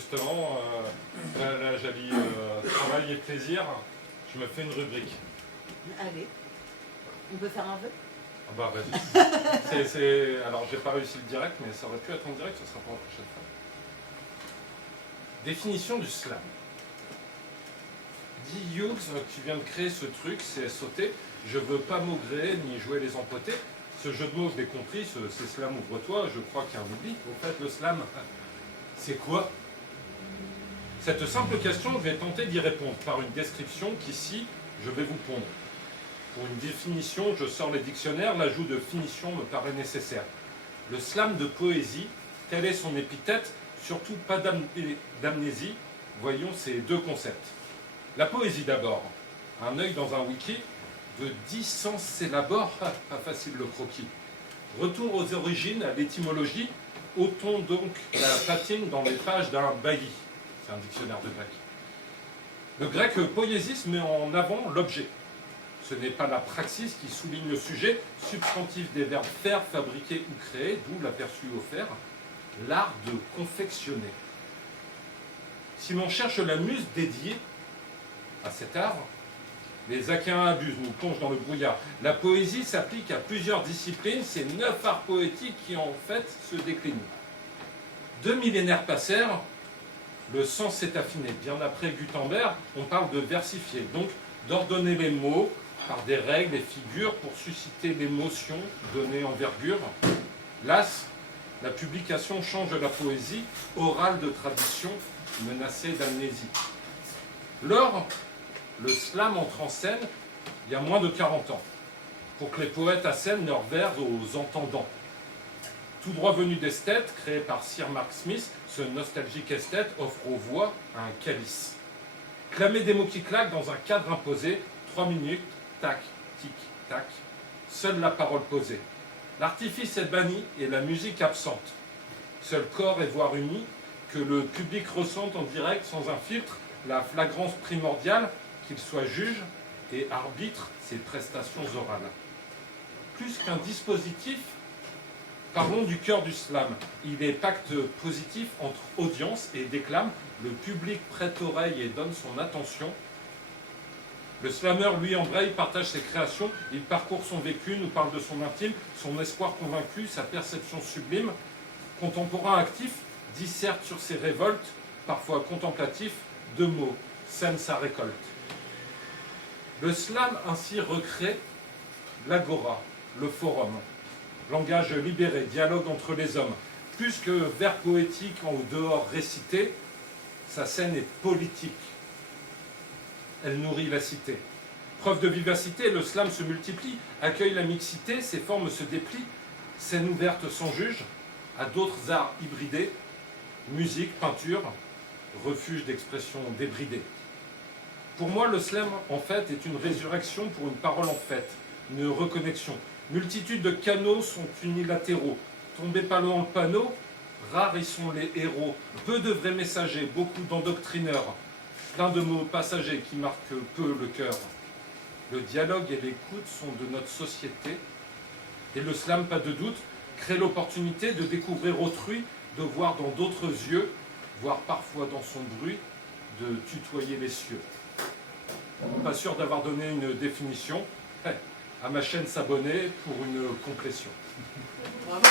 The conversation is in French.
justement, là j'allie travail et plaisir, je me fais une rubrique. Allez, on peut faire un vœu? Ah bah vas-y. Alors j'ai pas réussi le direct, mais ça aurait pu être en direct, ce sera pour la prochaine fois. Définition du slam. Dit Hughes, qui vient de créer ce truc, c'est sauter. Je veux pas maugréer ni jouer les empotés. Ce jeu de mots, je l'ai compris, c'est slam ouvre-toi, je crois qu'il y a un oubli. Au fait, le slam, c'est quoi? Cette simple question, je vais tenter d'y répondre par une description qu'ici, je vais vous pondre. Pour une définition, je sors les dictionnaires, l'ajout de finition me paraît nécessaire. Le slam de poésie, telle est son épithète, surtout pas d'amnésie, voyons ces deux concepts. La poésie d'abord, un œil dans un wiki, de 10 sens s'élabore, pas facile le croquis. Retour aux origines, à l'étymologie, ôtons donc la patine dans les pages d'un bailli. C'est un dictionnaire de grec. Le grec poiesis met en avant l'objet. Ce n'est pas la praxis qui souligne le sujet, substantif des verbes faire, fabriquer ou créer, d'où l'aperçu offert, l'art de confectionner. Si l'on cherche la muse dédiée à cet art, les Achéens abusent, nous plongent dans le brouillard. La poésie s'applique à plusieurs disciplines, c'est 9 arts poétiques qui en fait se déclinent. 2 millénaires passèrent, le sens s'est affiné. Bien après Gutenberg, on parle de versifier, donc d'ordonner les mots par des règles et figures pour susciter l'émotion, donner envergure. Las, la publication change la poésie, orale de tradition, menacée d'amnésie. Lors, le slam entre en scène il y a moins de 40 ans, pour que les poètes assènent leurs vers aux entendants. Tout droit venu d'esthète, créé par Sir Mark Smith, ce nostalgique esthète offre aux voix un calice. Clamer des mots qui claquent dans un cadre imposé, 3 minutes, tac, tic, tac, seule la parole posée. L'artifice est banni et la musique absente. Seul corps et voix unis, que le public ressente en direct sans un filtre, la flagrance primordiale, qu'il soit juge et arbitre ses prestations orales. Plus qu'un dispositif, parlons du cœur du slam. Il est pacte positif entre audience et déclame. Le public prête oreille et donne son attention. Le slammer, lui, embraye, partage ses créations. Il parcourt son vécu, nous parle de son intime, son espoir convaincu, sa perception sublime. Contemporain actif, disserte sur ses révoltes, parfois contemplatif. 2 mots, sème sa récolte. Le slam ainsi recrée l'agora, le forum. Langage libéré, dialogue entre les hommes. Plus que vers poétique en dehors récité, sa scène est politique. Elle nourrit la cité. Preuve de vivacité, le slam se multiplie, accueille la mixité, ses formes se déplient. Scène ouverte sans juge, à d'autres arts hybridés, musique, peinture, refuge d'expression débridée. Pour moi, le slam, en fait, est une résurrection pour une parole en fête, une reconnexion. Multitude de canaux sont unilatéraux. Tombez pas dans le panneau, rares y sont les héros. Peu de vrais messagers, beaucoup d'endoctrineurs. Plein de mots passagers qui marquent peu le cœur. Le dialogue et l'écoute sont de notre société. Et le slam, pas de doute, crée l'opportunité de découvrir autrui, de voir dans d'autres yeux, voire parfois dans son bruit, de tutoyer les cieux. Pas sûr d'avoir donné une définition. À ma chaîne s'abonner pour une complétion. Bravo.